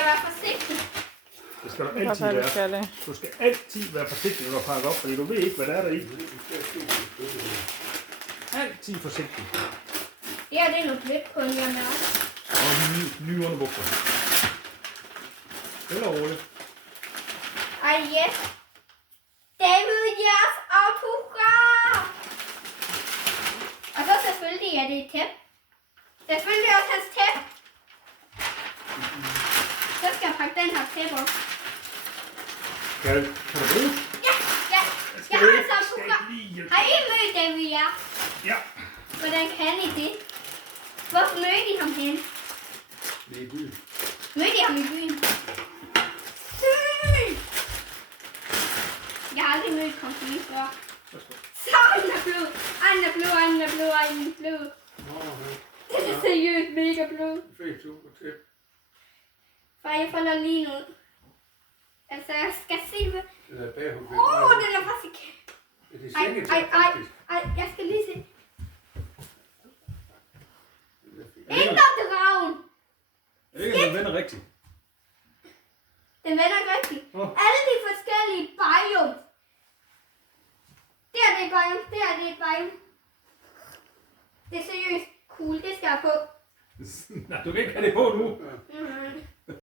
jeg være forsigtig? Det skal du Det kan altid godt være, du være. skal det. Du skal altid være forsigtig, når du pakker op, fordi du ved ikke, hvad der er der i. Altid forsigtig. Ja, det er noget klipkund, jeg mærker. Og nye underbukser. Eller roligt. Ej, yes. David, jeres autograf! Og så selvfølgelig er det et tæp. Selvfølgelig også hans tæp. Så skal jeg pakke den her tæp op. Kan du bruge? Ja. Jeg har hans autograf. autograf. Har I mødt David, ja? Ja. Hvordan kan I det? Hvorfor mødte I ham hen? Det er i byen. Mødte I ham i byen? Sygt! Jeg har aldrig mødt konflikt før. Så den er blød. Ej, den er blød, ej, den er blød, ej, den er blød. Den er seriøst mega blød. Fedt super tæt. Far, jeg folder lige ud. Altså, jeg skal se, hvad... Den er bagom. Den er faktisk ikke... Det er Ej, sengetæt, ej, ej, faktisk. ej, jeg skal lige se. Den er fint. Inderdragen! Jeg ved ikke, om den vender rigtigt. Den vender ikke rigtigt. Nå. Alle de forskellige biomes. Det er det biome, det er det biome. Det er seriøst cool, det skal jeg på. Nej, du kan ikke have det på nu. Mm.